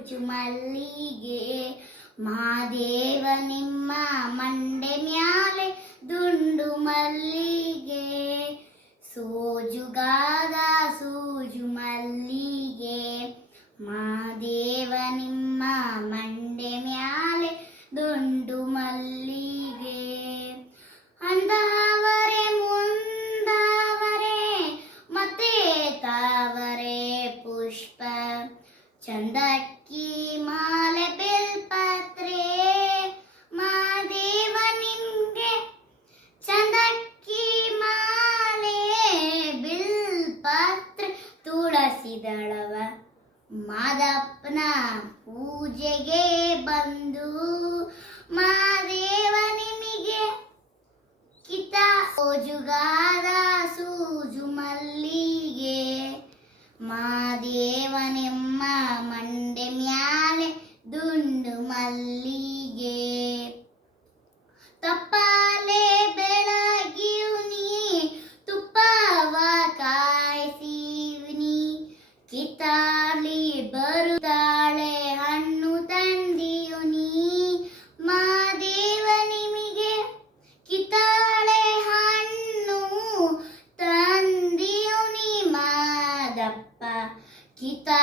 ಸೂಜು ಮಲ್ಲಿಗೆ ಮಹಾದೇವ ನಿಮ್ಮ ಮಂಡೆ ಮ್ಯಾಲೆ ದುಂಡು ಮಲ್ಲಿಗೆ ಸೋಜುಗಾದ ಸೂಜು ಮಲ್ಲಿಗೆ ಮಹಾದೇವ ನಿಮ್ಮ ಮಂಡೆ ಮ್ಯಾಲೆ ದುಂಡು ಮಲ್ಲಿಗೆ ಅಂದವರೆ ಮುಂದವರೆ ಮತ್ತೆ ತಾವರೆ ಪುಷ್ಪ ಚಂದಕ್ಕಿ ಮಾಲೆ ಬಿಲ್ಪತ್ರೆ ಮಹಾದೇವ ನಿಮ್ಗೆ ಚಂದಕ್ಕಿ ಮಾಲೆ ಬಿಲ್ಪತ್ರೆ ತುಳಸಿ ದಳವ ಮಾದಪ್ಪನ ಪೂಜೆಗೆ ಬಂದು ಮಹಾದೇವ ನಿಮಗೆ ಕಿತ ಸೋಜುಗಾದ ಸೂಜು ಮಲ್ಲಿಗೆ ಮಹಾದೇವ ನಿಮ್ಮ ಮಂಡೆ ಮ್ಯಾಲೆ ದುಂಡು ಮಲ್ಲಿಗೆ ತಪ್ಪಾಲೆ ಬೆಳಗಿಯುನಿ ತುಪ್ಪವ ಕಾಯಿಸಿವ್ನಿ ಕಿತಾಳಿ ಬರುತ್ತಾಳೆ ಹಣ್ಣು ತಂದಿಯುನಿ ಮಹಾದೇವ ನಿಮಗೆ ಕಿತಾಳೆ ಹಣ್ಣು ತಂದಿಯುನಿ ಮಾದಪ್ಪ ಕಿತಾ